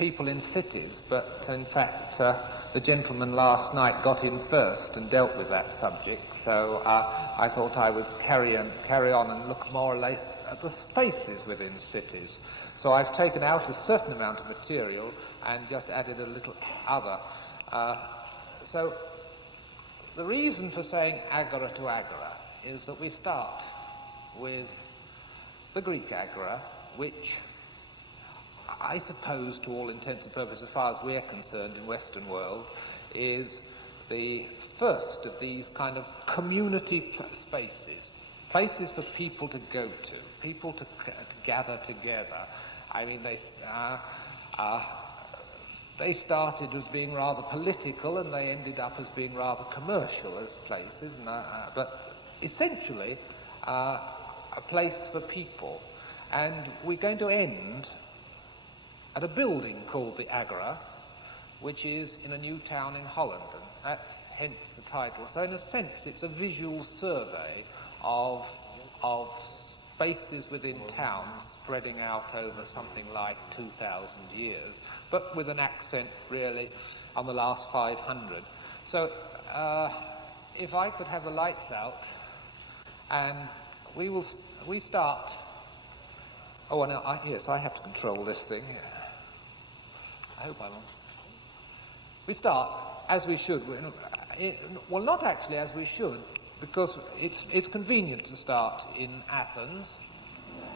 people in cities, but in fact the gentleman last night got in first and dealt with that subject, so I thought I would carry on and look more or less at the spaces within cities. So I've taken out a certain amount of material and just added a little other. So the reason for saying agora to agora is that we start with the Greek agora, which I suppose, to all intents and purposes, as far as we're concerned in Western world, is the first of these kind of community spaces, places for people to go to, people to gather together. I mean, they started as being rather political, and they ended up as being rather commercial as places, but essentially a place for people. And we're going to end at a building called the Agora, which is in a new town in Holland, and that's hence the title. So in a sense, it's a visual survey of spaces within towns spreading out over something like 2,000 years, but with an accent really on the last 500. So if I could have the lights out, and we start. Oh, no, yes, I have to control this thing. I hope I'm on. We start as we should. Well, not actually as we should, because it's convenient to start in Athens,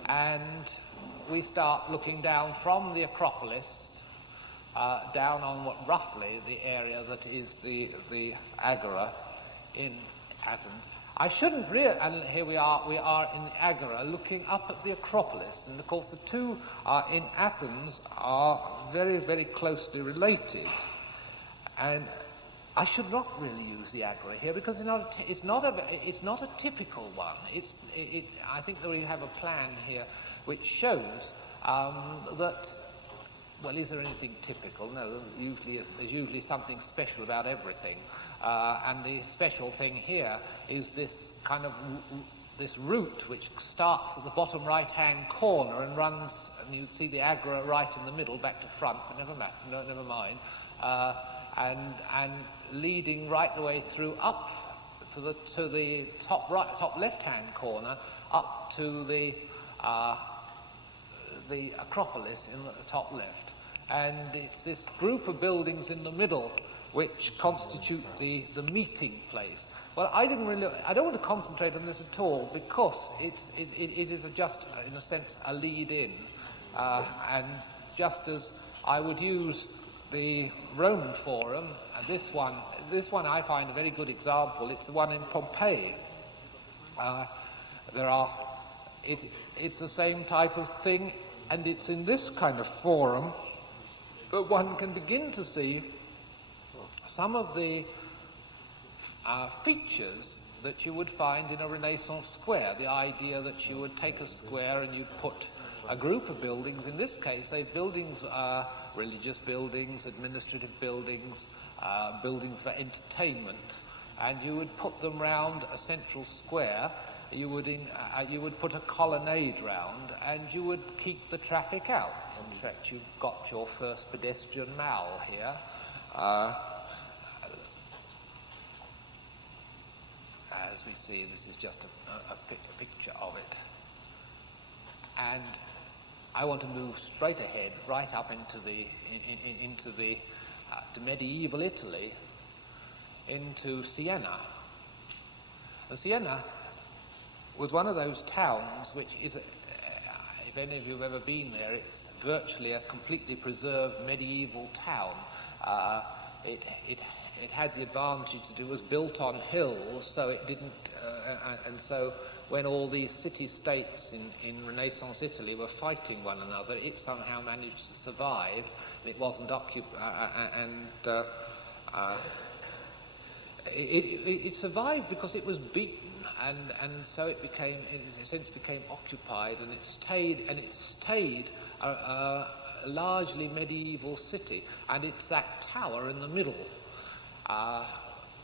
and we start looking down from the Acropolis down on what roughly the area that is the Agora in Athens. I shouldn't really, and here we are in the Agora looking up at the Acropolis, and of course the two in Athens are very, very closely related, and I should not really use the Agora here because it's not a typical one. I think that we have a plan here which shows that, well, is there anything typical? No, there's usually something special about everything. And the special thing here is this kind of this route which starts at the bottom right-hand corner and runs, and you see the Agora right in the middle, back to front, but never mind, and leading right the way through up to the top left-hand corner, up to the Acropolis in the top left, and it's this group of buildings in the middle which constitute the meeting place. Well, I don't want to concentrate on this at all because it is just, in a sense, a lead-in. And just as I would use the Roman Forum, and this one I find a very good example. It's the one in Pompeii. It's the same type of thing, and it's in this kind of forum that one can begin to see some of the features that you would find in a Renaissance square. The idea that you would take a square and you'd put a group of buildings. In this case, buildings are religious buildings, administrative buildings, buildings for entertainment, and you would put them round a central square. You would put a colonnade round, and you would keep the traffic out. In fact, you've got your first pedestrian mall here. As we see, this is just a picture of it. And I want to move straight ahead, right up into to medieval Italy, into Siena. And Siena was one of those towns which is, if any of you have ever been there, it's virtually a completely preserved medieval town. It had the advantage that it was built on hills, so it didn't, and so when all these city-states in Renaissance Italy were fighting one another, it somehow managed to survive. It wasn't it survived because it was beaten, and so it became, in a sense, became occupied, and it stayed a largely medieval city, and it's that tower in the middle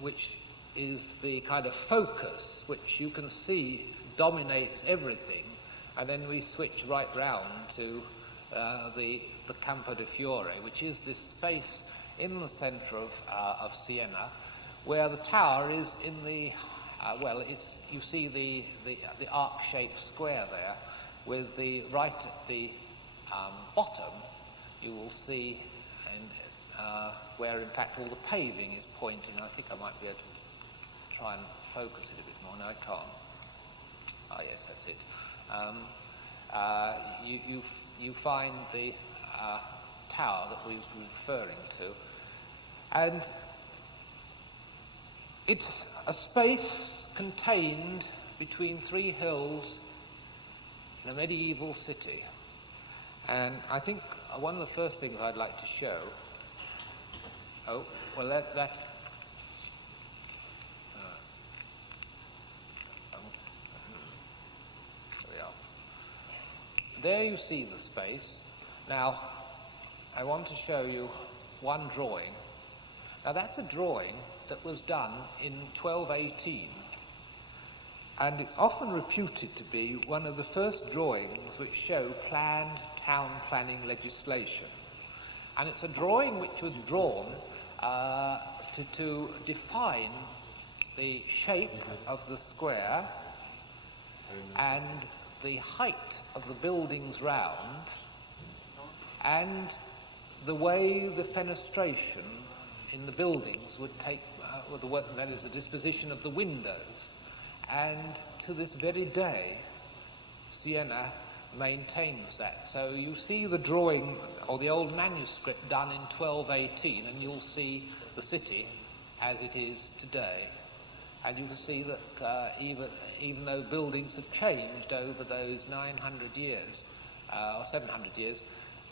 which is the kind of focus which you can see dominates everything. And then we switch right round to the Campo de Fiore, which is this space in the centre of Siena, where the tower is in the you see the arc-shaped square there, with the right at the bottom, you will see where in fact all the paving is pointing. I think I might be able to try and focus it a bit more. No, I can't. Ah, yes, that's it. You find the tower that we were referring to, and it's a space contained between three hills in a medieval city. And I think one of the first things I'd like to show. Oh, well, there we are. There you see the space. Now, I want to show you one drawing. Now, that's a drawing that was done in 1218, and it's often reputed to be one of the first drawings which show planned town planning legislation. And it's a drawing which was drawn to define the shape of the square and the height of the buildings round, and the way the fenestration in the buildings would take, that is, the disposition of the windows. And to this very day, Siena maintains that. So you see the drawing, or the old manuscript done in 1218, and you'll see the city as it is today. And you can see that even though buildings have changed over those 900 years, or 700 years,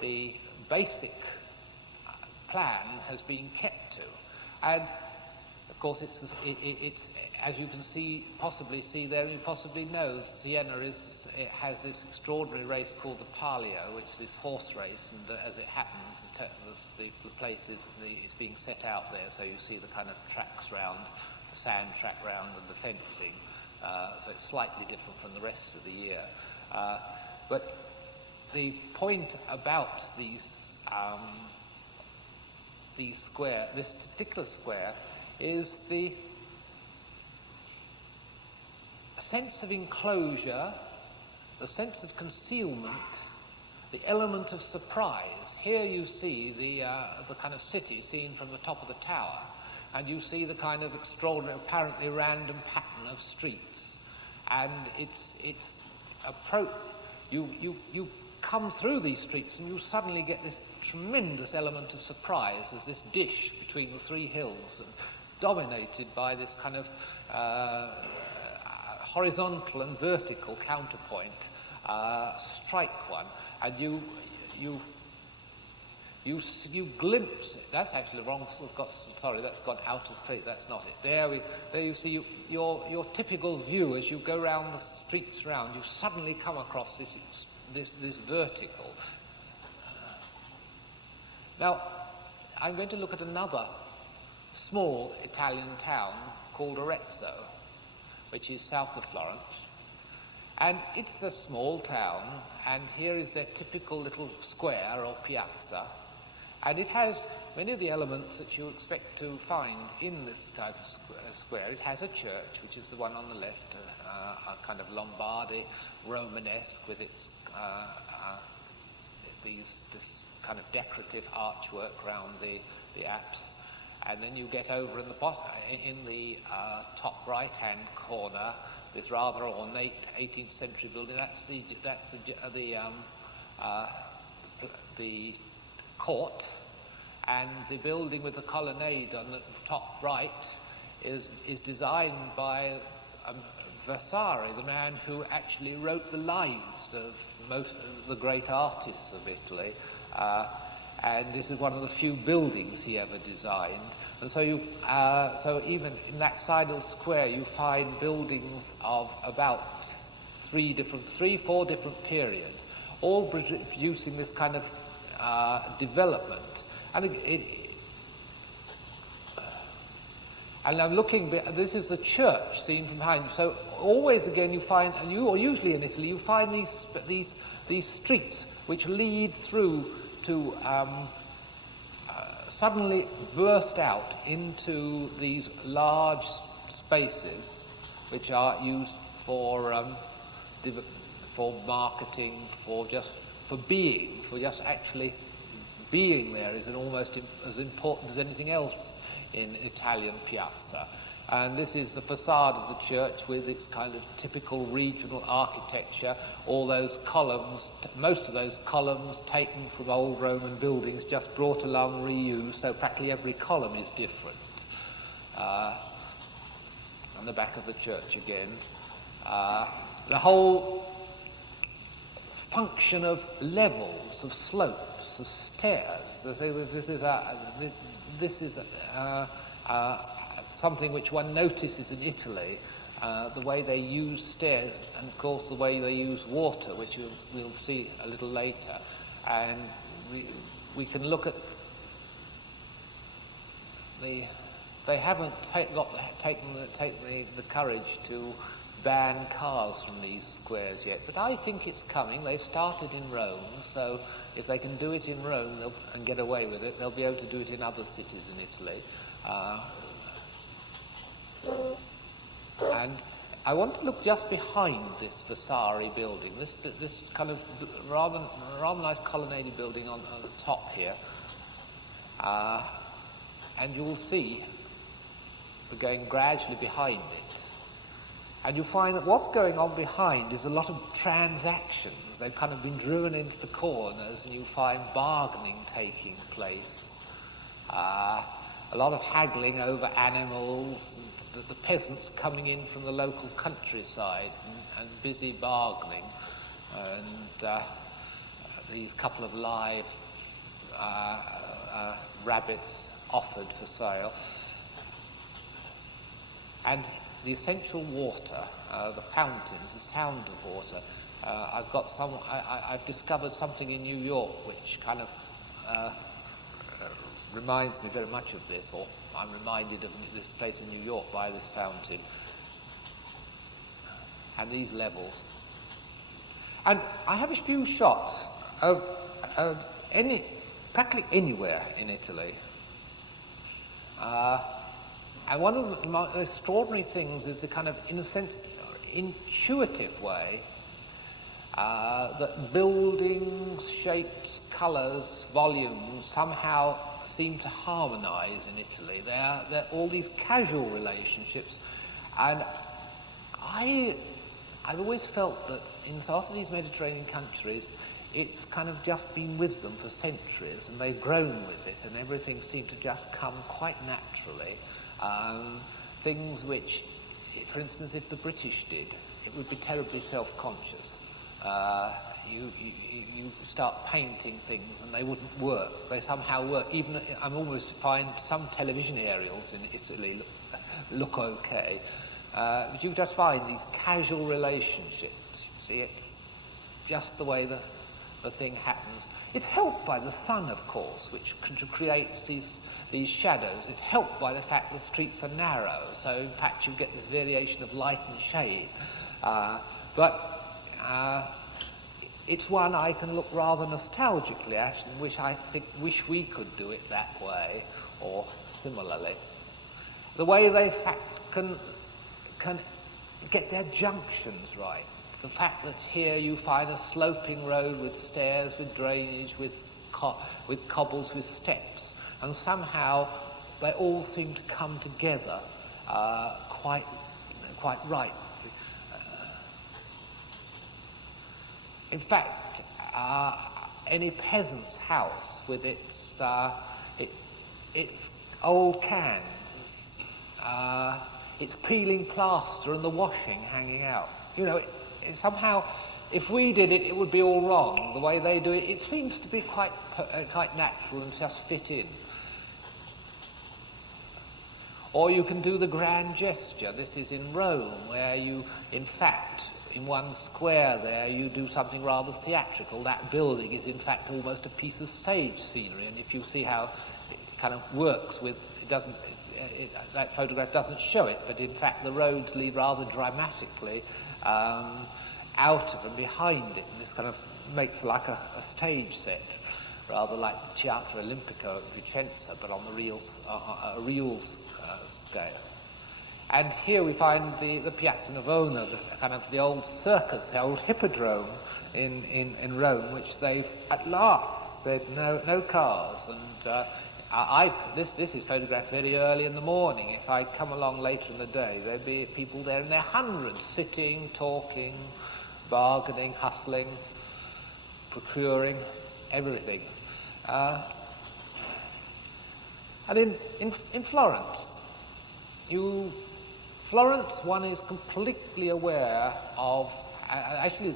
the basic plan has been kept to. And of course it's as you can possibly see there, and you possibly know, Siena has this extraordinary race called the Palio, which is this horse race, and as it happens, the place is being set out there, so you see the kind of tracks round, the sand track round, and the fencing, so it's slightly different from the rest of the year. But the point about this particular square, is the sense of enclosure, the sense of concealment, the element of surprise. Here you see the kind of city seen from the top of the tower, and you see the kind of extraordinary, apparently random pattern of streets, and you come through these streets and you suddenly get this tremendous element of surprise as this dish between the three hills, and dominated by this kind of horizontal and vertical counterpoint, strike one, and you glimpse it. That's actually wrong. That's gone out of frame. That's not it. There you see your typical view as you go round the streets round. You suddenly come across this vertical. Now, I'm going to look at another small Italian town called Arezzo, which is south of Florence. And it's a small town, and here is their typical little square or piazza. And it has many of the elements that you expect to find in this type of square. It has a church, which is the one on the left, a kind of Lombardy Romanesque with its this kind of decorative archwork around the apse. And then you get over in the top right-hand corner this rather ornate 18th century building. That's the court, and the building with the colonnade on the top right is designed by Vasari, the man who actually wrote the lives of most of the great artists of Italy. And this is one of the few buildings he ever designed. And so so even in that side of the square, you find buildings of about four different periods, all producing this kind of development. And and I'm looking. This is the church seen from behind. So always again you find, or usually in Italy, you find these streets which lead through to suddenly burst out into these large spaces which are used for marketing, for just actually being there is almost as important as anything else in Italian piazza. And this is the facade of the church with its kind of typical regional architecture, all those columns, most of those columns taken from old Roman buildings, just brought along, reused, so practically every column is different. On the back of the church again. The whole function of levels, of slopes, of stairs. This is something which one notices in Italy, the way they use stairs, and of course the way they use water, which we'll see a little later. And we can look at they haven't taken the courage to ban cars from these squares yet, but I think it's coming. They've started in Rome, so if they can do it in Rome and get away with it, they'll be able to do it in other cities in Italy. And I want to look just behind this Vasari building, this kind of rather nice colonnaded building on the top here, and you will see we're going gradually behind it. And you find that what's going on behind is a lot of transactions. They've kind of been driven into the corners, and you find bargaining taking place. A lot of haggling over animals, and the peasants coming in from the local countryside and busy bargaining, and these couple of live rabbits offered for sale. And the essential water, the fountains, the sound of water. I've discovered something in New York which kind of reminds me very much of this, or I'm reminded of this place in New York by this fountain and these levels. And I have a few shots of practically anywhere in Italy. And one of the most extraordinary things is the kind of, in a sense, intuitive way that buildings, shapes, colours, volumes somehow seem to harmonise in Italy. They're all these casual relationships, and I've always felt that in a lot of these Mediterranean countries, it's kind of just been with them for centuries, and they've grown with it, and everything seemed to just come quite naturally. Things which, for instance, if the British did, it would be terribly self-conscious. You start painting things and they wouldn't work. They somehow work. Even I'm almost find some television aerials in Italy look okay, but you just find these casual relationships. See, it's just the way the thing happens. It's helped by the sun, of course, which creates these shadows. It's helped by the fact the streets are narrow, so in fact you get this variation of light and shade. But it's one I can look rather nostalgically at, and wish we could do it that way or similarly. The way they can get their junctions right. The fact that here you find a sloping road with stairs, with drainage, with cobbles, with steps, and somehow they all seem to come together quite right. In fact, any peasant's house with its old cans, its peeling plaster and the washing hanging out, somehow, if we did it, it would be all wrong. The way they do it, it seems to be quite natural and just fit in. Or you can do the grand gesture. This is in Rome, where you, in fact, in one square there, you do something rather theatrical. That building is, in fact, almost a piece of stage scenery. And if you see how it kind of works with, that photograph doesn't show it, but in fact the roads lead rather dramatically. out of and behind it, and this kind of makes like a stage set, rather like the Teatro Olimpico at Vicenza, but on the real scale. And here we find the Piazza Navona, the old circus, the old hippodrome in Rome, which they've at last said no cars. And this is photographed very early in the morning. If I come along later in the day, there'd be people there in their hundreds, sitting, talking, bargaining, hustling, procuring, everything. And in Florence, one is completely aware of. Actually,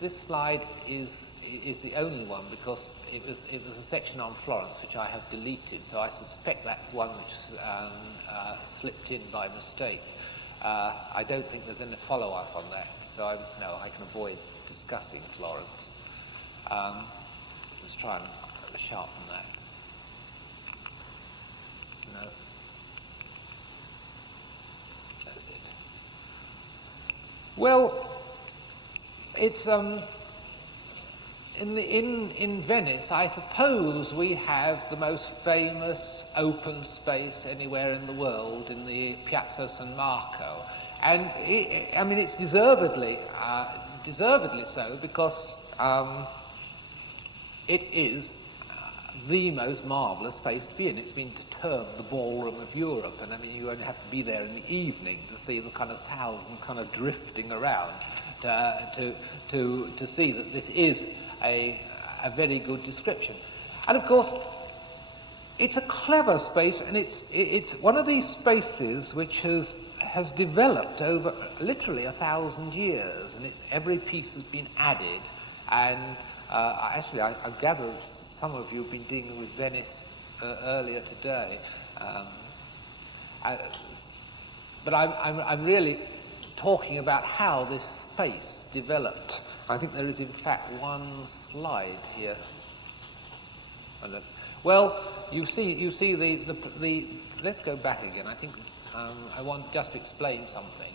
this slide is the only one, because it was a section on Florence which I have deleted. So I suspect that's one which slipped in by mistake. I don't think there's any follow-up on that, so I can avoid discussing Florence. Let's try and sharpen that. No. That's it. Well, it's in Venice, I suppose we have the most famous open space anywhere in the world, in the Piazza San Marco, and it's deservedly so, because it is the most marvellous place to be in. It's been termed the ballroom of Europe, and you only have to be there in the evening to see the kind of thousand kind of drifting around to see that this is a very good description. And of course, it's a clever space, and it's one of these spaces which has developed over literally 1,000 years, and every piece has been added. And actually, I gather some of you have been dealing with Venice earlier today, but I'm really talking about how this space developed. I think there is, in fact, one slide here. Well, you see the. Let's go back again. I think I want just to explain something.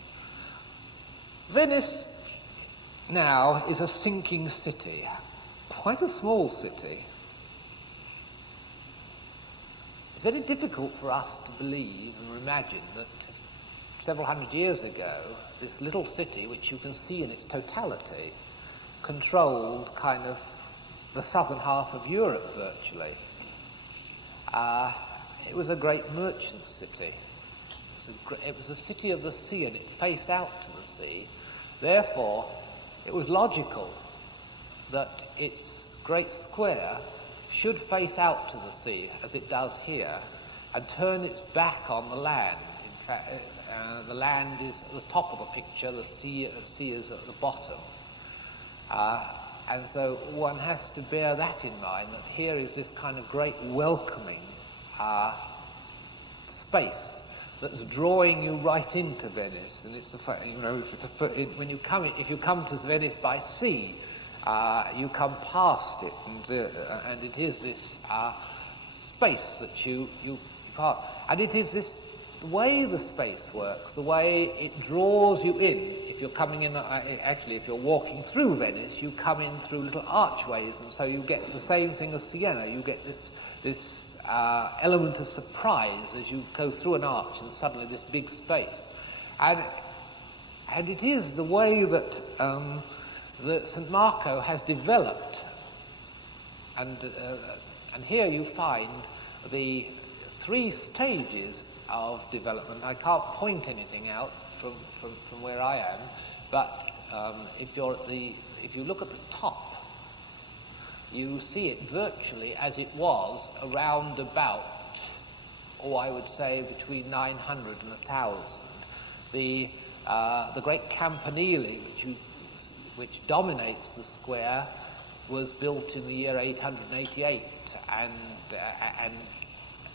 Venice now is a sinking city, quite a small city. It's very difficult for us to believe and imagine that several hundred years ago, this little city, which you can see in its totality, controlled kind of the southern half of Europe virtually. It was a great merchant city. It was a city of the sea, and it faced out to the sea. Therefore, it was logical that its great square should face out to the sea, as it does here, and turn its back on the land. In fact, the land is at the top of the picture, the sea is at the bottom. And so one has to bear that in mind, that here is this kind of great welcoming space that's drawing you right into Venice. And it's if you come to Venice by sea, you come past it, and it is this space that you pass, and it is this. The way the space works, the way it draws you in, if you're coming in, actually if you're walking through Venice, you come in through little archways, and so you get the same thing as Siena. You get this element of surprise as you go through an arch and suddenly this big space. And it is the way that St. Marco has developed. And here you find the 3 stages of development. I can't point anything out from where I am, but if you look at the top, you see it virtually as it was around about, I would say between 900 and 1,000. The great campanile which dominates the square was built in the year 888,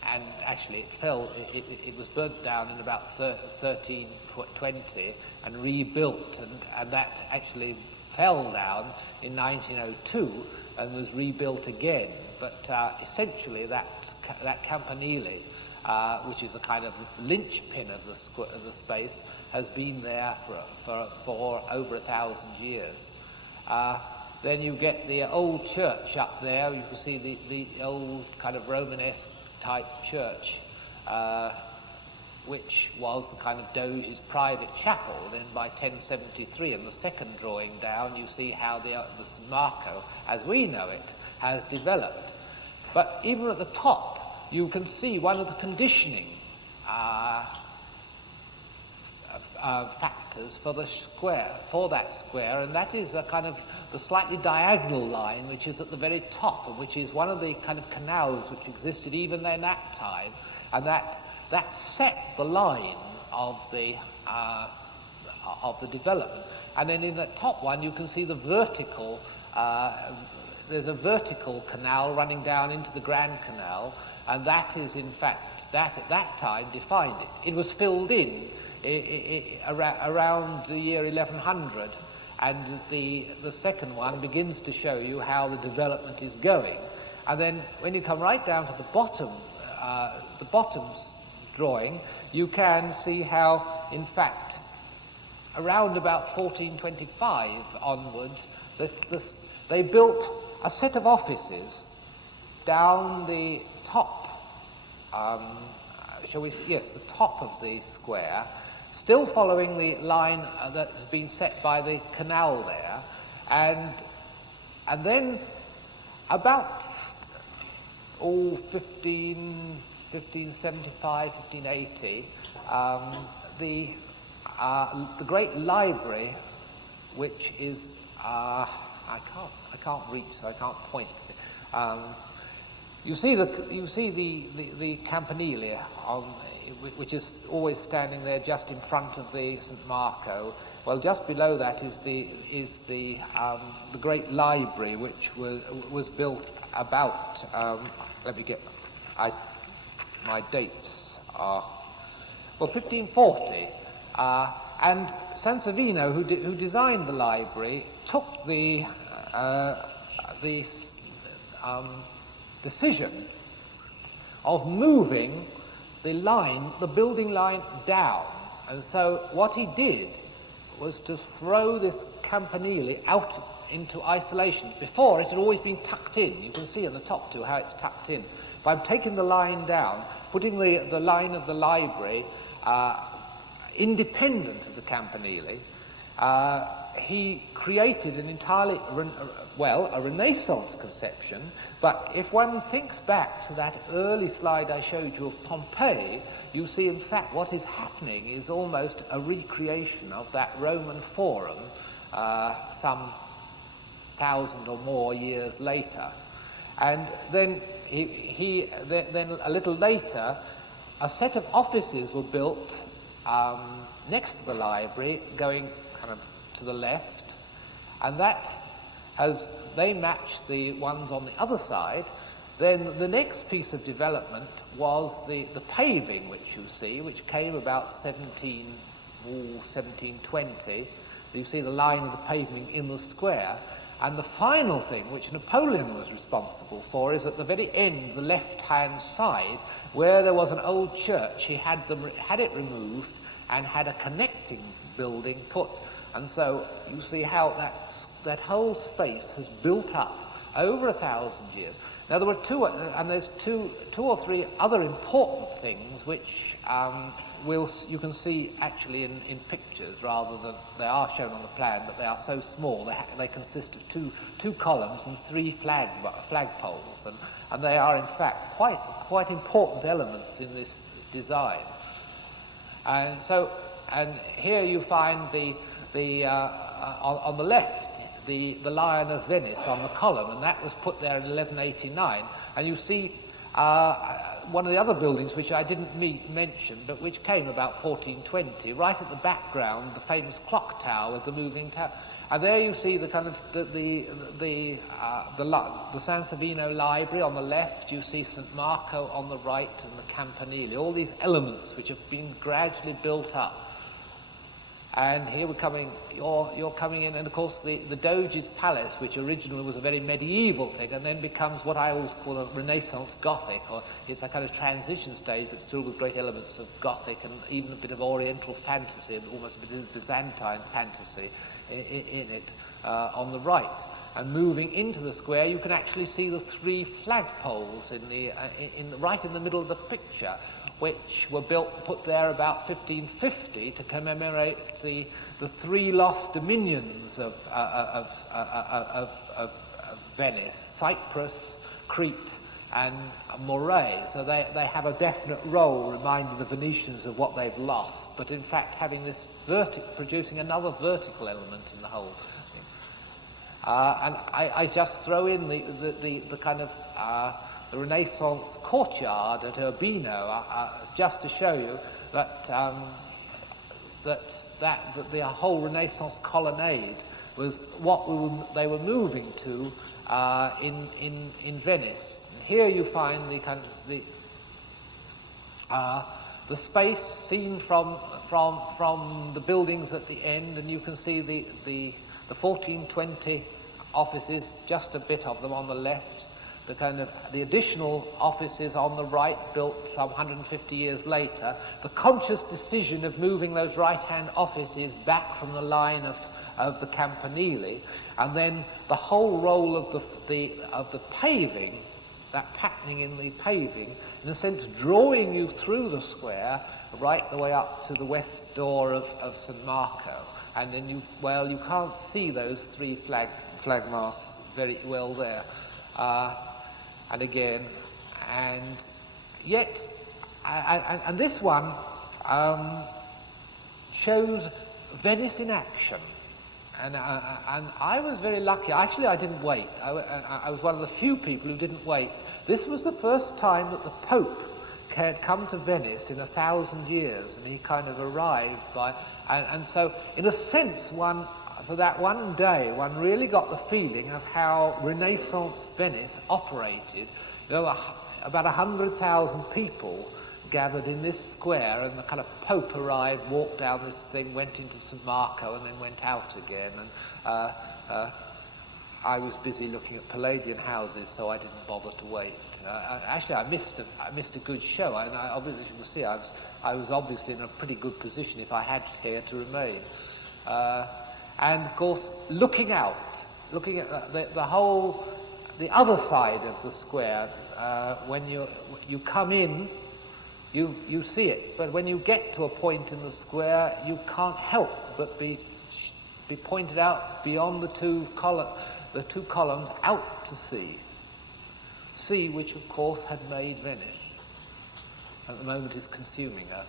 and actually it fell. It was burnt down in about 1320 and rebuilt, and that actually fell down in 1902 and was rebuilt again. But essentially, that campanile, which is a kind of linchpin of the space, has been there for over 1,000 years. Then you get the old church up there. You can see the old kind of Romanesque type church, which was the kind of Doge's private chapel. Then by 1073, in the second drawing down, you see how the San Marco, as we know it, has developed. But even at the top, you can see one of the conditioning factors for the square, for that square, and that is a kind of the slightly diagonal line which is at the very top, and which is one of the kind of canals which existed even in that time, and that set the line of the development. And then in the top one you can see the vertical, there's a vertical canal running down into the Grand Canal, and that is in fact, that at that time defined it. It was filled in around the year 1100, and the second one begins to show you how the development is going. And then when you come right down to the bottom's drawing, you can see how, in fact, around about 1425 onwards, they built a set of offices down the top, the top of the square, still following the line that has been set by the canal there, and then about 1575, 1580, the great library, which is I can't reach, so I can't point. You see the campanile, which is always standing there just in front of the St. Marco. Well, just below that is the great library, which was built about. Let me get my dates are 1540. And Sansovino, who designed the library, took the decision of moving the building line down. And so what he did was to throw this campanile out into isolation. Before, it had always been tucked in. You can see at the top too how it's tucked in. By taking the line down, putting the line of the library independent of the campanile, he created an entirely, a Renaissance conception. But if one thinks back to that early slide I showed you of Pompeii, you see in fact what is happening is almost a recreation of that Roman Forum some 1,000 or more years later. And then then a little later, a set of offices were built next to the library, going kind of to the left, and they match the ones on the other side. Then the next piece of development was the paving, which you see, which came about 1720. You see the line of the paving in the square. And the final thing, which Napoleon was responsible for, is at the very end, the left-hand side, where there was an old church. He had it removed and had a connecting building put. And so you see how that whole space has built up over 1,000 years. Now there were there's two or three other important things which you can see actually in pictures rather than they are shown on the plan, but they are so small. They consist of two columns and 3 flagpoles, and they are in fact quite important elements in this design. And so, and here you find on the left the Lion of Venice on the column, and that was put there in 1189. And you see one of the other buildings which I didn't mention, but which came about 1420, right at the background, the famous clock tower with the moving tower. And there you see the kind of the Sansovino library on the left. You see St. Marco on the right and the campanile. All these elements which have been gradually built up. And here you're coming in, and of course the Doge's palace, which originally was a very medieval thing, and then becomes what I always call a Renaissance Gothic, or it's a kind of transition stage, but still with great elements of Gothic and even a bit of Oriental fantasy, and almost a bit of Byzantine fantasy in it. on the right. And moving into the square, you can actually see the 3 flagpoles right in the middle of the picture, which were put there about 1550 to commemorate the 3 lost dominions of Venice: Cyprus, Crete, and Moray. So they have a definite role reminding the Venetians of what they've lost, but in fact having this producing another vertical element in the whole. And I just throw in the kind of the Renaissance courtyard at Urbino, just to show you that that the whole Renaissance colonnade was what they were moving to in Venice. And here you find the kind of the space seen from the buildings at the end, and you can see the 1420 offices, just a bit of them on the left, the additional offices on the right, built some 150 years later, the conscious decision of moving those right-hand offices back from the line of the Campanile, and then the whole role of the paving, that patterning in the paving, in a sense drawing you through the square right the way up to the west door of St. Marco. And then you can't see those 3 flag masts very well there. And again, and yet, and this one shows Venice in action. And I was very lucky. Actually, I didn't wait. I was one of the few people who didn't wait. This was the first time that the Pope had come to Venice in 1,000 years, and he kind of arrived and so in a sense, for that one day, one really got the feeling of how Renaissance Venice operated. There were about 100,000 people gathered in this square, and the kind of Pope arrived, walked down this thing, went into St. Marco, and then went out again. And I was busy looking at Palladian houses, so I didn't bother to wait. Actually, I missed a good show, and obviously, as you will see, I was obviously in a pretty good position if I had here to remain. And of course, looking at the other side of the square, when you come in, you see it, but when you get to a point in the square, you can't help but be pointed out beyond the two columns out to sea, which of course had made Venice. At the moment is consuming her.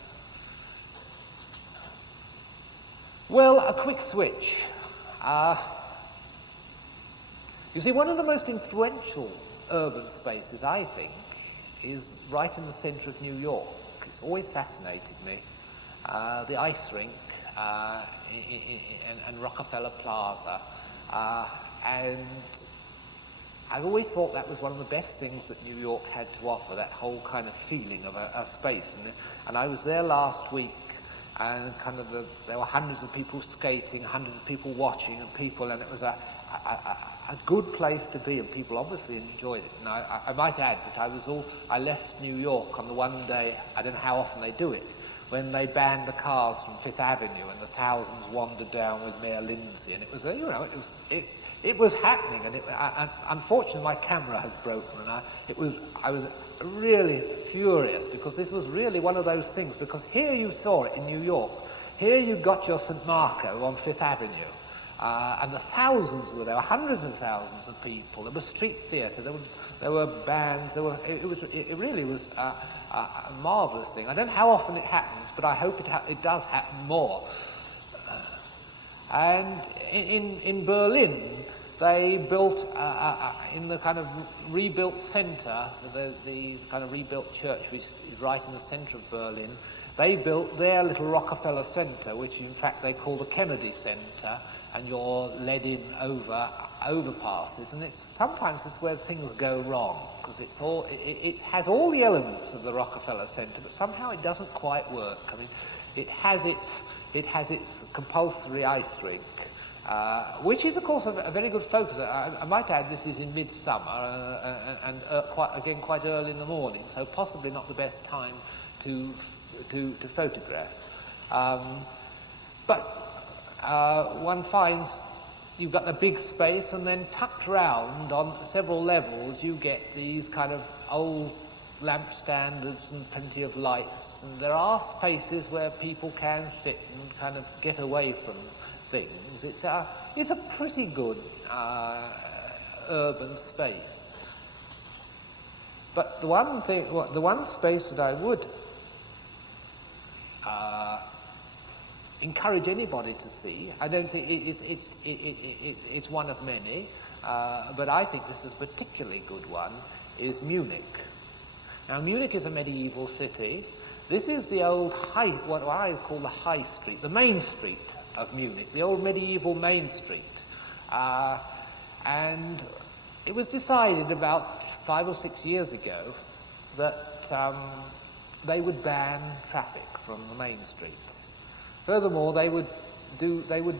Well, a quick switch. You see, one of the most influential urban spaces, I think, is right in the centre of New York. It's always fascinated me. The ice rink and Rockefeller Plaza. And I've always thought that was one of the best things that New York had to offer, that whole kind of feeling of a space. And I was there last week, and there were hundreds of people skating, hundreds of people watching, and it was a good place to be, and people obviously enjoyed it. And I might add that I left New York on the one day, I don't know how often they do it, when they banned the cars from Fifth Avenue and the thousands wandered down with Mayor Lindsay, and it was it was happening, and unfortunately my camera has broken, and I was really furious, because this was really one of those things, because here you saw it in New York. Here you got your St. Marco on Fifth Avenue, and the thousands were there, hundreds of thousands of people. There was street theatre, there were bands, it really was a marvellous thing. I don't know how often it happens, but I hope it does happen more. And in Berlin, they built, in the kind of rebuilt centre, the kind of rebuilt church, which is right in the centre of Berlin, they built their little Rockefeller Centre, which in fact they call the Kennedy Centre, and you're led in overpasses, and sometimes it's where things go wrong, because it has all the elements of the Rockefeller Centre, but somehow it doesn't quite work. I mean, it has its compulsory ice rink, which is, of course, a very good focus. I might add this is in midsummer and quite early in the morning, so possibly not the best time to photograph. But one finds you've got a big space, and then tucked round on several levels you get these kind of old lamp standards and plenty of lights, and there are spaces where people can sit and kind of get away from things. It's a pretty good urban space. But the one space that I would encourage anybody to see, I don't think it's one of many, but I think this is a particularly good one, is Munich. Now, Munich is a medieval city. This is the old what I call the high street, the main street of Munich, the old medieval main street. And it was decided about 5 or 6 years ago that they would ban traffic from the main streets. Furthermore, they would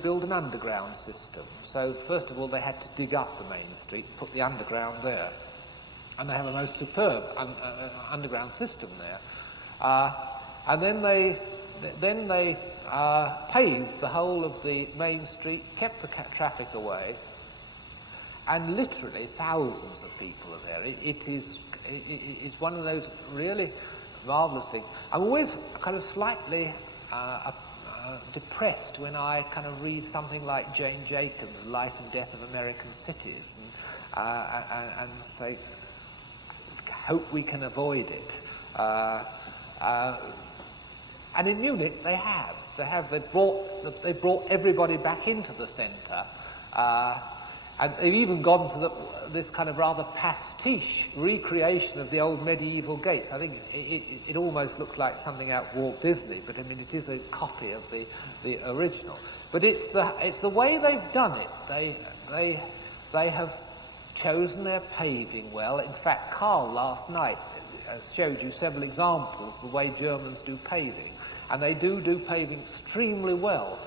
build an underground system. So first of all, they had to dig up the main street, put the underground there, and they have a most superb underground system there. And then they paved the whole of the main street, kept the traffic away, and literally thousands of people are there. It's one of those really marvellous things. I'm always kind of slightly depressed when I kind of read something like Jane Jacobs' Life and Death of American Cities, and say, hope we can avoid it. And in Munich they brought everybody back into the centre, and they've even gone to this kind of rather pastiche recreation of the old medieval gates. I think it almost looks like something out of Walt Disney, but I mean it is a copy of the original. But it's the way they've done it. They have chosen their paving well. In fact, Carl last night showed you several examples of the way Germans do paving, and they do paving extremely well.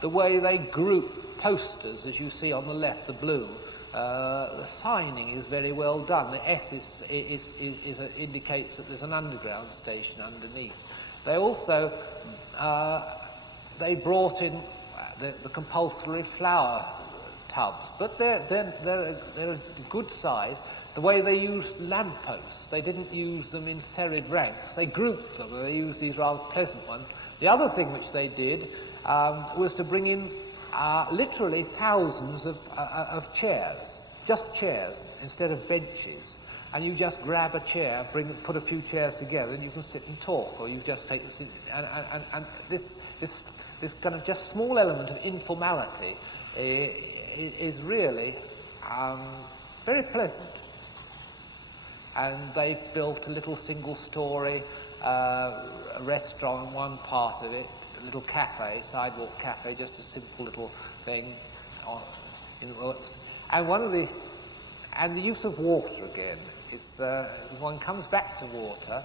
The way they group posters, as you see on the left, the blue, the signing is very well done. The S indicates that there's an underground station underneath. They also they brought in the compulsory flower tubs, but they're a good size. The way they used lampposts, they didn't use them in serried ranks. They grouped them, and they used these rather pleasant ones. The other thing which they did was to bring in literally thousands of chairs, just chairs instead of benches. And you just grab a chair, put a few chairs together, and you can sit and talk, or you just take the seat. And this kind of just small element of informality is really very pleasant. And they built a little single-story restaurant in one part of it, a little cafe, sidewalk cafe, just a simple little thing. And the use of water again. One comes back to water,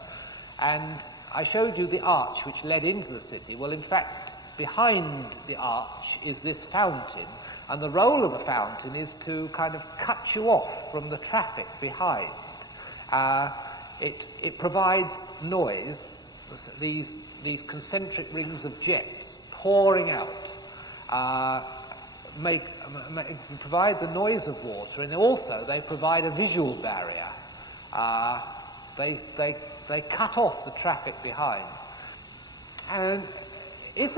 and I showed you the arch which led into the city. Well, in fact, behind the arch is this fountain, and the role of a fountain is to kind of cut you off from the traffic behind. It provides noise, these concentric rings of jets pouring out, provide the noise of water, and also they provide a visual barrier. They cut off the traffic behind, and it's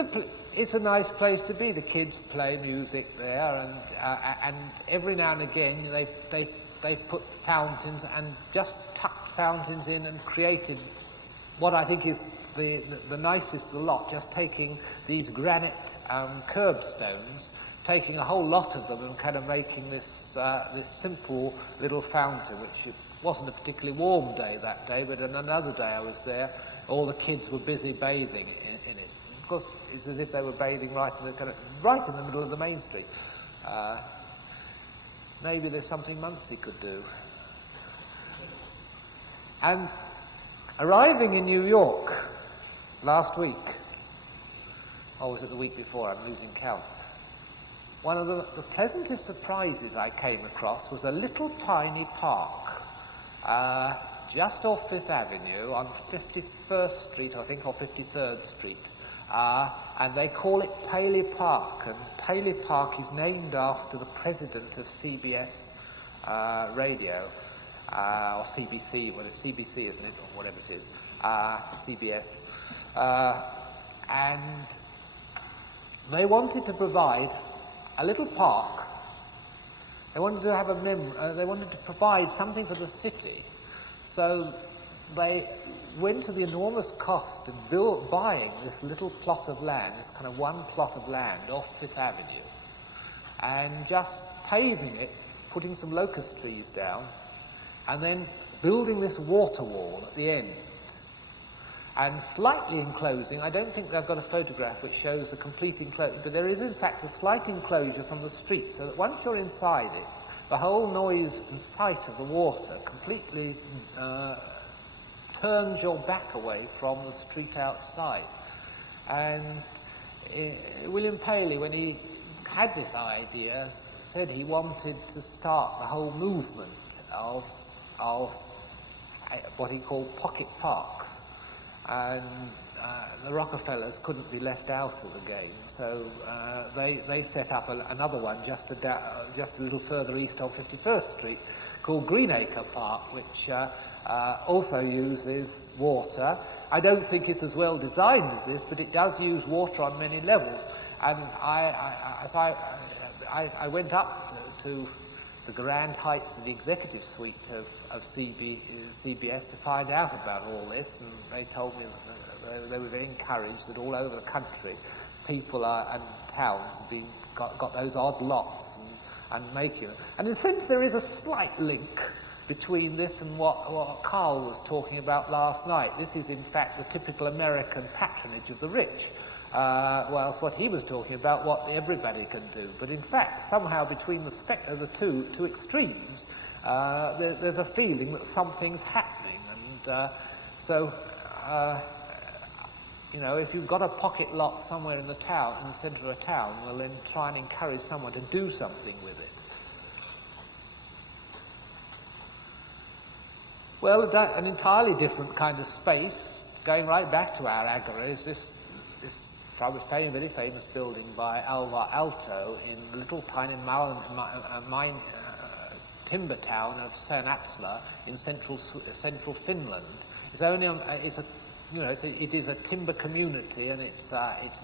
a nice place to be. The kids play music there, and every now and again they've put fountains and just tucked fountains in and created what I think is the nicest of the lot, just taking these granite curbstones, taking a whole lot of them and kind of making this simple little fountain, which it wasn't a particularly warm day that day, but on another day I was there, all the kids were busy bathing in it. Of course, it's as if they were bathing right in the middle of the main street. Maybe there's something Muncie could do. And arriving in New York last week, or was it the week before? I'm losing count. One of the pleasantest surprises I came across was a little tiny park just off Fifth Avenue on 51st Street, I think, or 53rd Street. and they call it Paley Park, and Paley Park is named after the president of CBS Radio, or CBC, well, it's CBC, isn't it, or whatever it is, CBS, and they wanted to provide a little park. They wanted to have they wanted to provide something for the city, so they went to the enormous cost of buying this little plot of land, this kind of one plot of land off Fifth Avenue, and just paving it, putting some locust trees down, and then building this water wall at the end, and slightly enclosing. I don't think I've got a photograph which shows the complete enclosure, but there is in fact a slight enclosure from the street, so that once you're inside it, the whole noise and sight of the water completely turns your back away from the street outside. And William Paley, when he had this idea, said he wanted to start the whole movement of what he called pocket parks, and the Rockefellers couldn't be left out of the game, so they set up another one just a little further east on 51st Street, called Greenacre Park, which also uses water. I don't think it's as well designed as this, but it does use water on many levels. And I went up to the grand heights of the executive suite of CBS to find out about all this, and they told me that they were very encouraged that all over the country people and towns have got those odd lots and making them. And in a sense there is a slight link between this and what Carl was talking about last night. This is in fact the typical American patronage of the rich, whilst what he was talking about, what everybody can do. But in fact, somehow between the two extremes, there's a feeling that something's happening. And you know, if you've got a pocket lot somewhere in the town, in the centre of a town, well then try and encourage someone to do something with it. Well, an entirely different kind of space, going right back to our Agora, is this very famous building by Alvar Aalto in the little tiny timber town of Sanatsla in central Finland. It is a timber community, and it's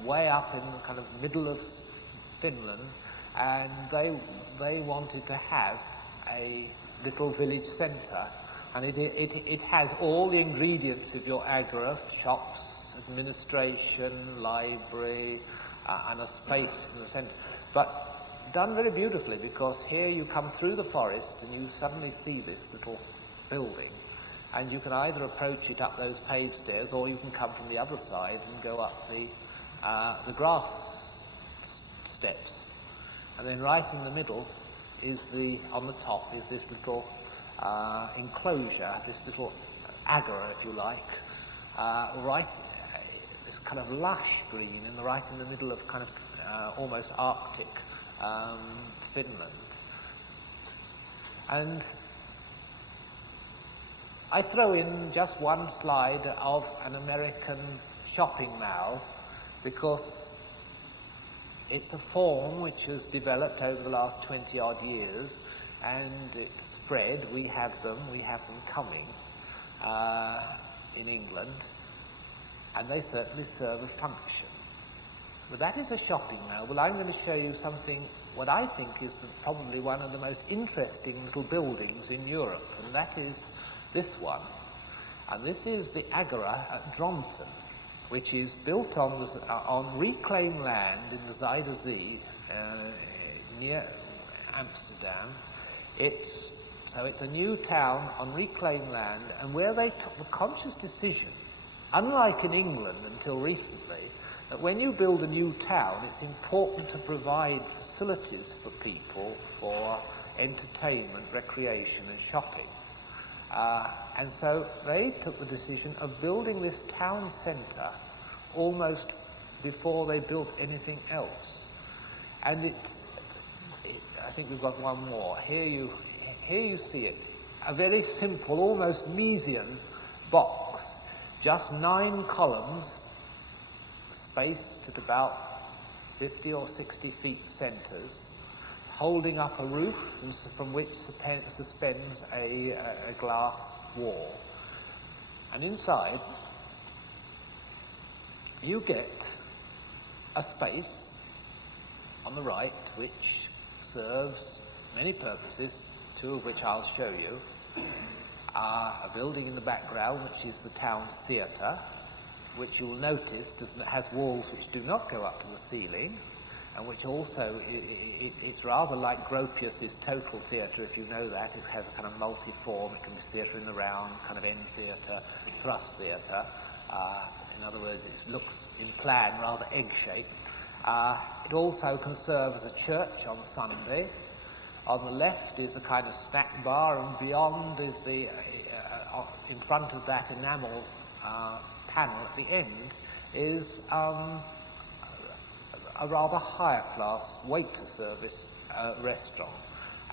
way up in the kind of middle of Finland, and they wanted to have a little village centre. And it has all the ingredients of your agora: shops, administration, library, and a space in the centre. But done very beautifully, because here you come through the forest and you suddenly see this little building, and you can either approach it up those paved stairs, or you can come from the other side and go up the grass steps. And then right in the middle on the top is this little enclosure, this little agora, if you like, this kind of lush green right in the middle of kind of almost Arctic Finland. And I throw in just one slide of an American shopping mall, because it's a form which has developed over the last 20-odd years, and it's spread. We have them coming in England, and they certainly serve a function. But that is a shopping mall. Well, I'm going to show you something, what I think is probably one of the most interesting little buildings in Europe, and that is this one. And this is the Agora at Dronten, which is built on reclaimed land in the Zuider Zee, near Amsterdam. It's a new town on reclaimed land, and where they took the conscious decision, unlike in England until recently, that when you build a new town, it's important to provide facilities for people for entertainment, recreation and shopping. And so they took the decision of building this town centre almost before they built anything else. And I think we've got one more. Here you see it. A very simple, almost Miesian box, just 9 columns, spaced at about 50 or 60 feet centres, holding up a roof from which suspends a glass wall. And inside, you get a space on the right which serves many purposes, two of which I'll show you. A building in the background which is the town's theatre, which you will notice has walls which do not go up to the ceiling, and which also, it's rather like Gropius's Total Theatre, if you know that. It has a kind of multi-form. It can be theatre in the round, kind of end theatre, thrust theatre. In other words, it looks in plan rather egg-shaped. It also can serve as a church on Sunday. On the left is a kind of snack bar, and beyond is in front of that enamel panel at the end is a rather higher class waiter service restaurant.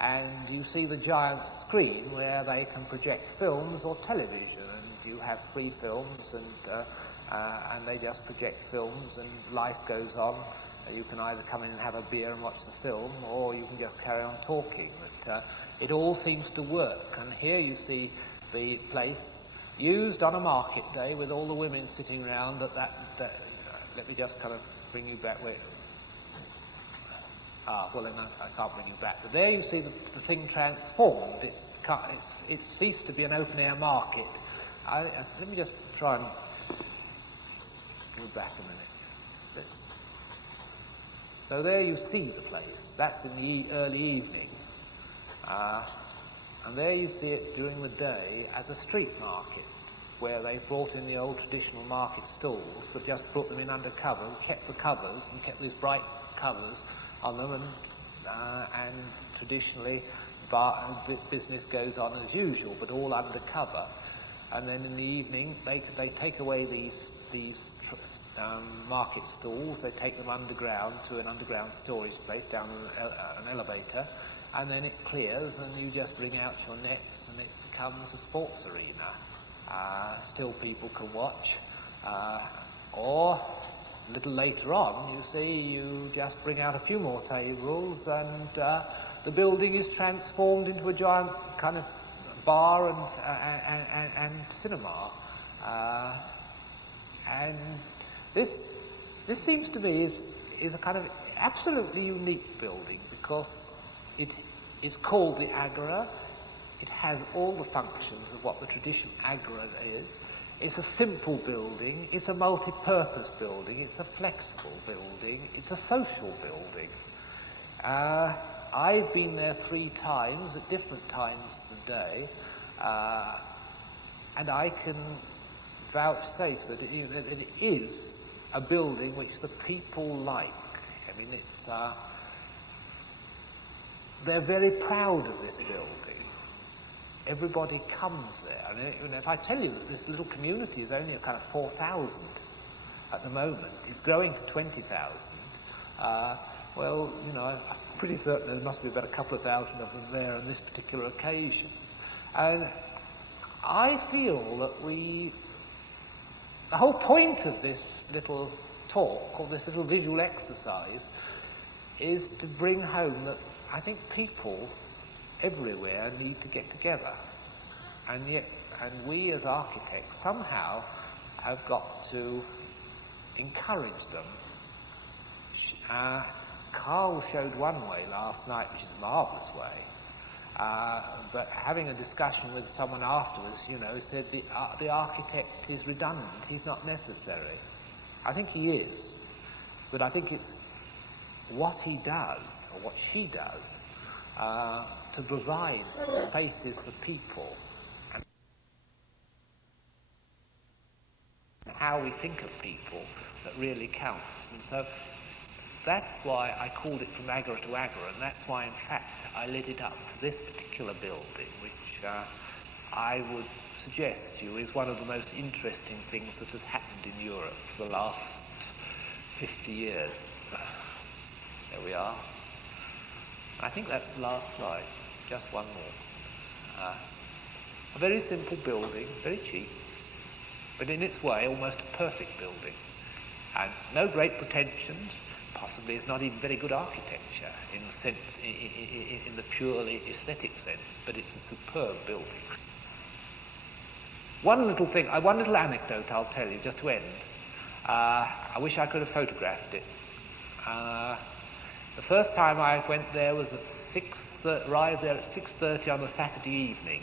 And you see the giant screen where they can project films or television, and you have free films, and they just project films, and life goes on. You can either come in and have a beer and watch the film, or you can just carry on talking. But it all seems to work. And here you see the place used on a market day with all the women sitting round let me just kind of bring you back where... well, then I can't bring you back. But there you see the thing transformed. It's ceased to be an open-air market. Let me just try and move back a minute. So there you see the place. That's in the early evening. And there you see it during the day as a street market, where they brought in the old traditional market stalls, but just put them in under cover, and kept the covers, and kept these bright covers on them, and traditionally business goes on as usual, but all under cover. And then in the evening, they take away these market stalls, they take them underground to an underground storage place down an elevator, and then it clears, and you just bring out your nets, and it becomes a sports arena. Still people can watch, or a little later on, you see, you just bring out a few more tables, and the building is transformed into a giant kind of bar and cinema. And this seems to me is a kind of absolutely unique building, because it is called the Agora. It has all the functions of what the traditional Agora is. It's a simple building, it's a multi-purpose building, it's a flexible building, it's a social building. I've been there 3 times at different times of the day, and I can vouchsafe that it is a building which the people like. I mean, they're very proud of this building. Everybody comes there. And if I tell you that this little community is only a kind of 4,000 at the moment, it's growing to 20,000, well, you know, I'm pretty certain there must be about a couple of thousand of them there on this particular occasion. And I feel that the whole point of this little talk, or this little visual exercise, is to bring home that I think people everywhere need to get together, and we as architects somehow have got to encourage them. Carl showed one way last night, which is a marvellous way, but having a discussion with someone afterwards, you know, said the architect is redundant, he's not necessary. I think he is, but I think it's what he does, or what she does, to provide spaces for people, and how we think of people that really counts. And so that's why I called it From Agora to Agora, and that's why, in fact, I lit it up to this particular building, which I would suggest to you is one of the most interesting things that has happened in Europe for the last 50 years. There we are. I think that's the last slide. Just one more. A very simple building, very cheap, but in its way almost a perfect building. and no great pretensions. Possibly it's not even very good architecture in the sense, in the purely aesthetic sense, but it's a superb building. One little anecdote I'll tell you just to end. I wish I could have photographed it. The first time I went there was arrived there at 6:30 on a Saturday evening.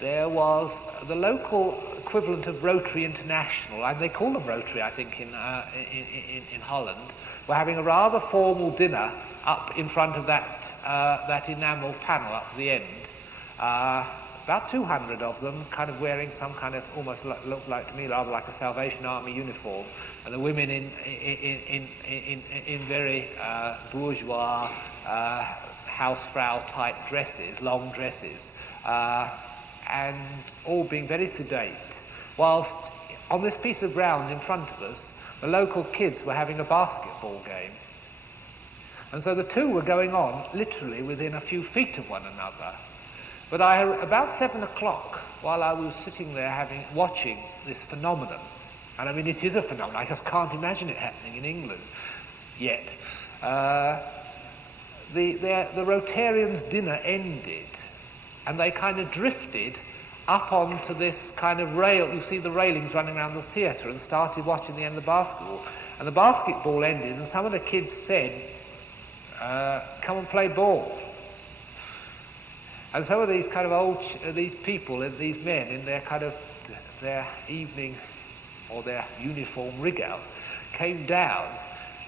There was the local equivalent of Rotary International, and they call them Rotary, I think, in Holland. We're having a rather formal dinner up in front of that enamel panel up the end. About 200 of them, kind of wearing some kind of almost looked like to me rather like a Salvation Army uniform, and the women in very bourgeois Hausfrau type dresses, long dresses, and all being very sedate, whilst on this piece of ground in front of us, the local kids were having a basketball game. And so the two were going on literally within a few feet of one another. But about 7 o'clock, while I was sitting there watching this phenomenon, and I mean it is a phenomenon, I just can't imagine it happening in England yet, the Rotarians' dinner ended, and they kind of drifted up onto this kind of rail. You see the railings running around the theatre, and started watching the end of the basketball. And the basketball ended, and some of the kids said, come and play ball. And some of these kind of these people, these men in their kind of their evening or their uniform rig-out, came down,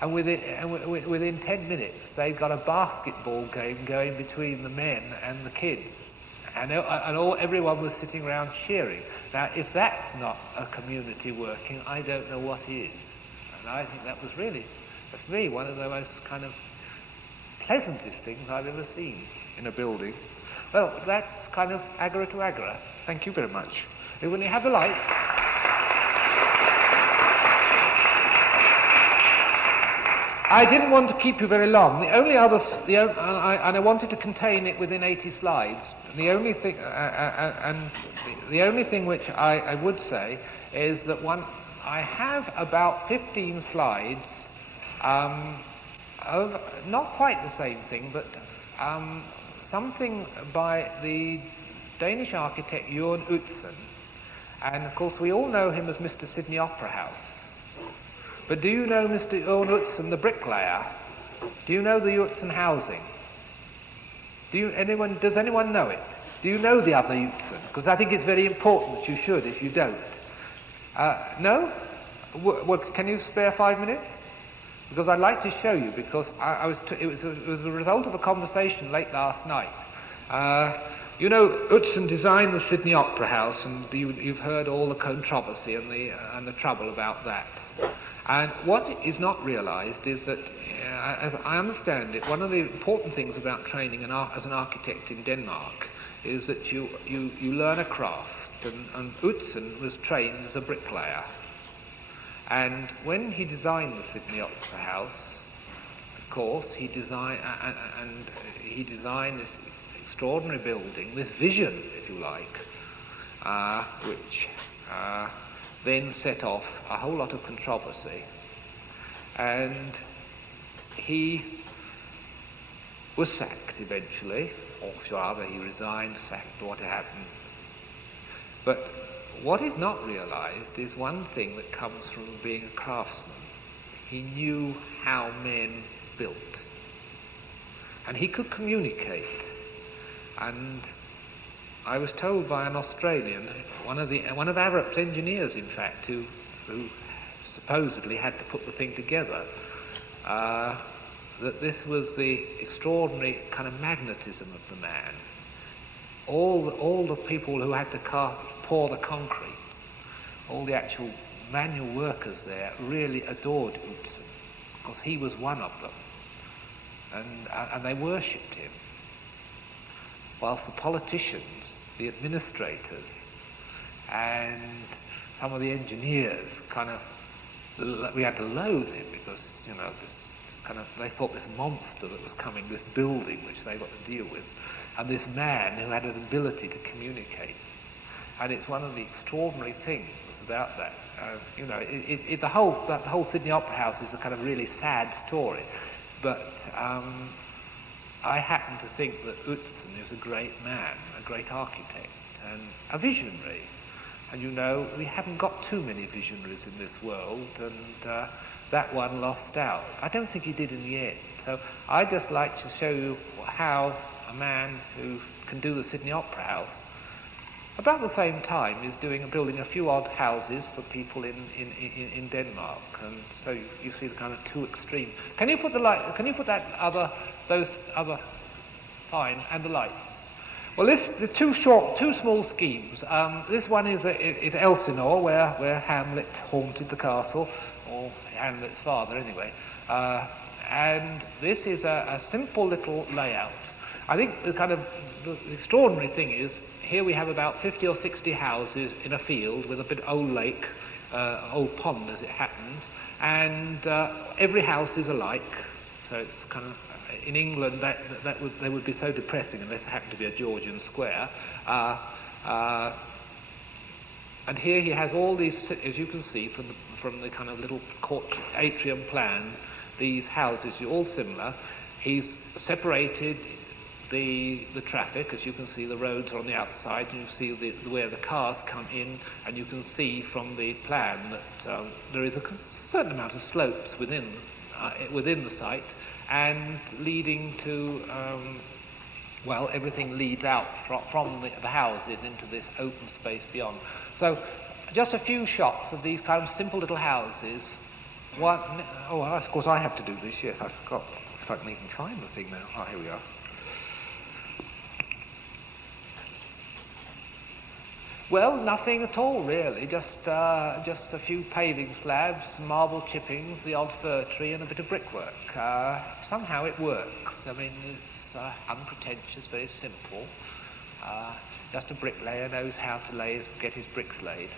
and within 10 minutes they'd got a basketball game going between the men and the kids. And everyone was sitting around cheering. Now, if that's not a community working, I don't know what is. And I think that was really, for me, one of the most kind of pleasantest things I've ever seen in a building. Well, that's kind of agora to agora. Thank you very much. When you have the lights. I didn't want to keep you very long. The only other, and I wanted to contain it within 80 slides. The only thing, the only thing which I would say is that I have about 15 slides of not quite the same thing, but something by the Danish architect Ewing Miller, and of course we all know him as Mr. Sydney Opera House. But do you know Mr. Ewing Miller, the bricklayer? Do you know the Utzon housing? Does anyone know it? Do you know the other Utzon? Because I think it's very important that you should if you don't. No? Can you spare 5 minutes? Because I'd like to show you, because it was a result of a conversation late last night. You know, Utzon designed the Sydney Opera House, and you've heard all the controversy and the trouble about that. And what is not realised is that, as I understand it, one of the important things about training as an architect in Denmark is that you learn a craft, and Utzon was trained as a bricklayer. And when he designed the Sydney Opera House, of course, he designed this extraordinary building, this vision, if you like, which then set off a whole lot of controversy. And he was sacked eventually, or rather he resigned, sacked, what happened. But what is not realised is one thing that comes from being a craftsman. He knew how men built. And he could communicate. And I was told by an Australian, one of Arup's engineers, in fact, who supposedly had to put the thing together, that this was the extraordinary kind of magnetism of the man. All the people who had to pour the concrete, all the actual manual workers there really adored Utzon, because he was one of them, and they worshipped him. Whilst the politicians, the administrators, and some of the engineers we had to loathe him, because, you know, they thought this monster that was coming, this building which they got to deal with, and this man who had an ability to communicate. And it's one of the extraordinary things humorous about that. The whole Sydney Opera House is a kind of really sad story, but I happen to think that Utzon is a great man, a great architect, and a visionary. And we haven't got too many visionaries in this world, and that one lost out. I don't think he did in the end. So I'd just like to show you how a man who can do the Sydney Opera House, about the same time, is building a few odd houses for people in Denmark. And so you see the kind of two extreme. Can you put those other fine and the lights? Well, the two small schemes. This one is Elsinore, where Hamlet haunted the castle, or Hamlet's father anyway. And this is a simple little layout. I think the extraordinary thing is, here we have about 50 or 60 houses in a field with a bit old lake, old pond as it happened, and every house is alike. So it's kind of, in England, they would be so depressing unless it happened to be a Georgian square. And here he has all these, as you can see from the kind of little atrium plan, these houses are all similar. He's separated the traffic, as you can see. The roads are on the outside, and you see where the cars come in, and you can see from the plan that there is a certain amount of slopes within the site, and leading to everything leads out from the houses into this open space beyond. So just a few shots of these kind of simple little houses. Of course I have to do this. Yes, I forgot. If I can even find the thing now. Oh, here we are. Well, nothing at all really, just a few paving slabs, marble chippings, the odd fir tree, and a bit of brickwork. Somehow it works. I mean, it's unpretentious, very simple. Just a bricklayer knows how to get his bricks laid.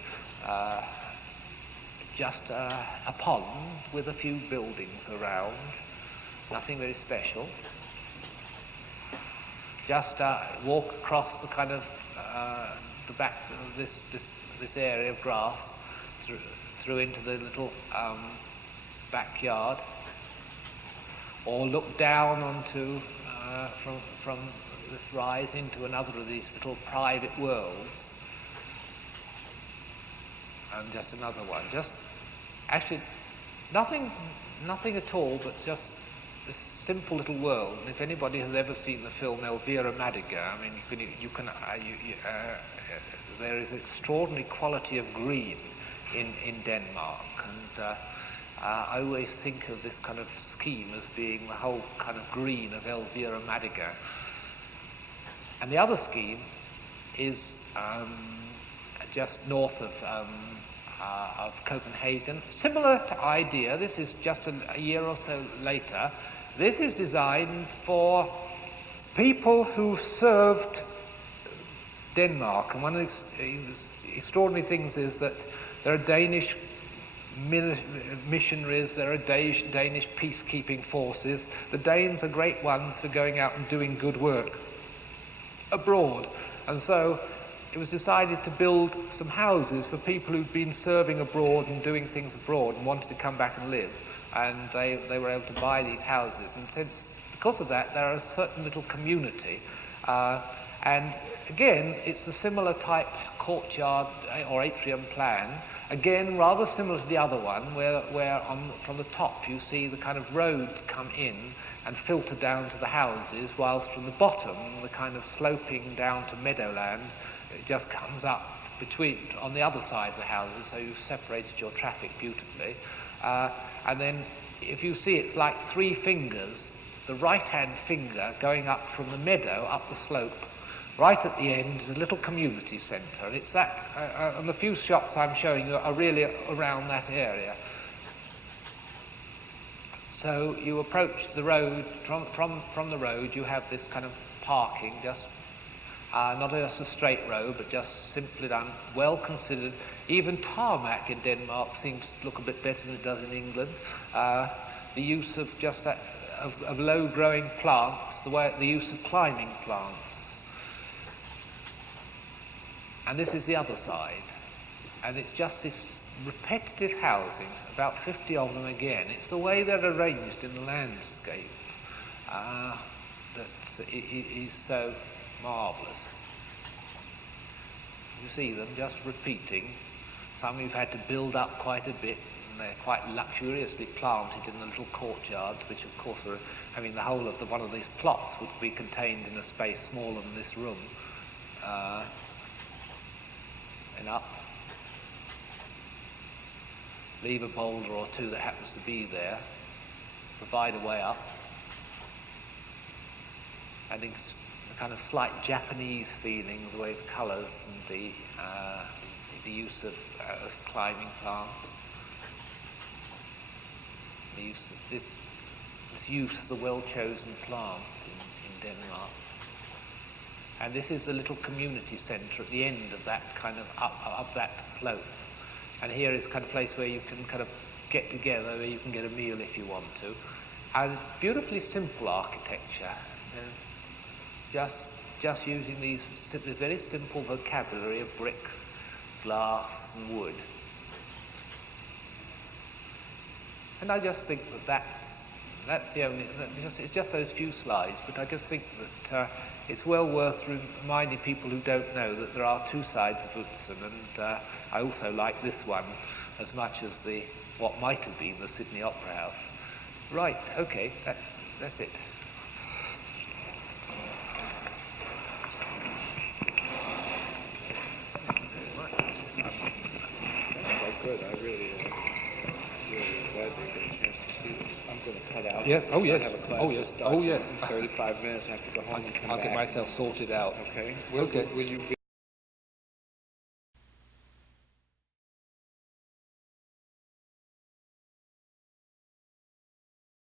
Just a pond with a few buildings around, nothing very special. Just walk across the kind of the back of this area of grass through into the little backyard, or look down onto from this rise into another of these little private worlds. And just another one, just actually nothing at all, but just this simple little world. And if anybody has ever seen the film Elvira Madigan, I mean, there is extraordinary quality of green in Denmark, and I always think of this kind of scheme as being the whole kind of green of Elvira Madigan. And the other scheme is just north of Copenhagen. Similar to idea. This is just a year or so later. This is designed for people who served Denmark, and one of the extraordinary things is that there are Danish missionaries, there are Danish peacekeeping forces. The Danes are great ones for going out and doing good work abroad, and so it was decided to build some houses for people who'd been serving abroad and doing things abroad and wanted to come back and live, and they were able to buy these houses. And because of that, they're a certain little community, and again, it's a similar type courtyard or atrium plan. Again, rather similar to the other one, where from the top you see the kind of roads come in and filter down to the houses, whilst from the bottom, the kind of sloping down to meadowland, it just comes up on the other side of the houses, so you've separated your traffic beautifully. And then, if you see, it's like three fingers, the right-hand finger going up from the meadow, up the slope. Right at the end is a little community centre, and it's that, and the few shots I'm showing you are really around that area. So you approach the road, from the road you have this kind of parking, just not just a straight road, but just simply done, well considered. Even tarmac in Denmark seems to look a bit better than it does in England. The use of just of low-growing plants, the use of climbing plants. And this is the other side. and it's just this repetitive housings, about 50 of them again. It's the way they're arranged in the landscape that is so marvellous. You see them just repeating. Some you've had to build up quite a bit, and they're quite luxuriously planted in the little courtyards, which of course are, I mean, the whole of one of these plots would be contained in a space smaller than this room. And up. Leave a boulder or two that happens to be there. Provide a way up. Adding the kind of slight Japanese feeling, the way of colours and the use of climbing plants. The use of this use of the well-chosen plant in Denmark. And this is the little community centre at the end of that kind of up that slope. And here is kind of place where you can kind of get together, where you can get a meal if you want to. And beautifully simple architecture. Just using these very simple vocabulary of brick, glass and wood. And I just think that's the only, it's just those few slides, but I just think that it's well worth reminding people who don't know that there are two sides of Utzon, and I also like this one as much as what might have been the Sydney Opera House. Right, okay, that's it. That's quite good. I really glad they get a chance to see this. I'm going to cut out. Yeah. Oh yes. I have a class Oh yes. that starts Oh yes. in 35 minutes. I have to go home and come I'll back. get myself sorted out. Okay. Okay. Will you be